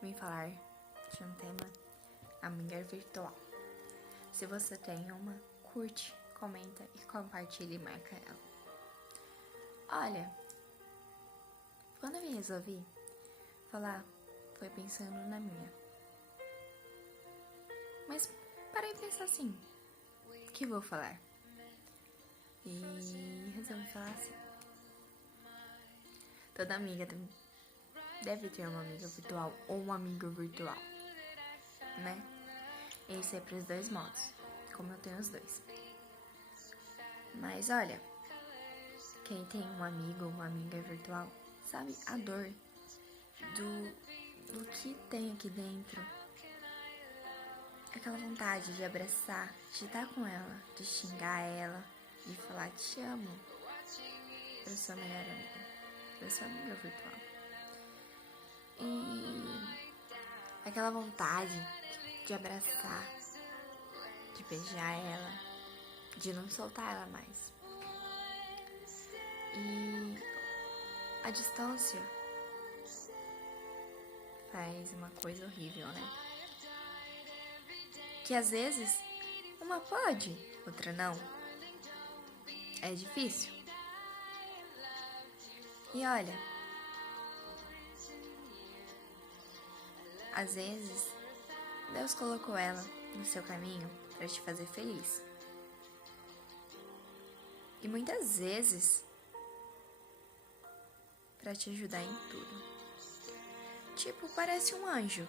vim falar de um tema, amiga virtual. Se você tem uma, curte, comenta e compartilha e marca ela. Olha, quando eu resolvi falar, foi pensando na minha. Mas parei de pensar assim, o que vou falar? E resolvi falar assim. Toda amiga deve ter uma amiga virtual ou um amigo virtual, né? Esse é para os dois modos, como eu tenho os dois. Mas olha, quem tem um amigo ou uma amiga virtual sabe a dor do que tem aqui dentro. Aquela vontade de abraçar, de estar com ela, de xingar ela, de falar te amo pra sua melhor amiga, pra sua amiga virtual. E aquela vontade de abraçar, de beijar ela, de não soltar ela mais. E a distância faz uma coisa horrível, né? Que às vezes uma pode, outra não. É difícil. E olha, às vezes Deus colocou ela no seu caminho para te fazer feliz. E muitas vezes para te ajudar em tudo. Tipo, parece um anjo.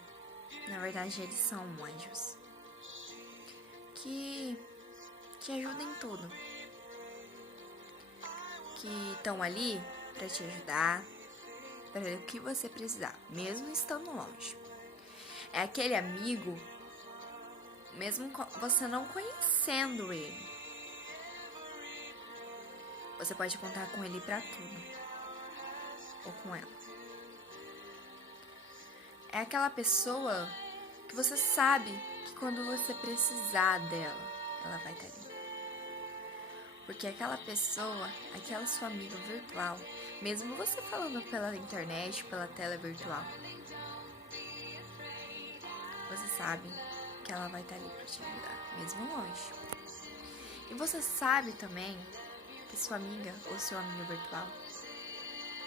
Na verdade, eles são anjos que te ajudam em tudo. Que estão ali para te ajudar, para o que você precisar, mesmo estando longe. É aquele amigo, mesmo você não conhecendo ele, você pode contar com ele para tudo, ou com ela. É aquela pessoa que você sabe que quando você precisar dela, ela vai estar ali. Porque aquela pessoa, aquela sua amiga virtual, mesmo você falando pela internet, pela tela virtual, você sabe que ela vai estar ali para te ajudar, mesmo longe. E você sabe também que sua amiga ou seu amigo virtual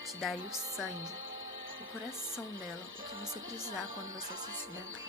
te daria o sangue, o coração dela, o que você precisar quando você se acidentar.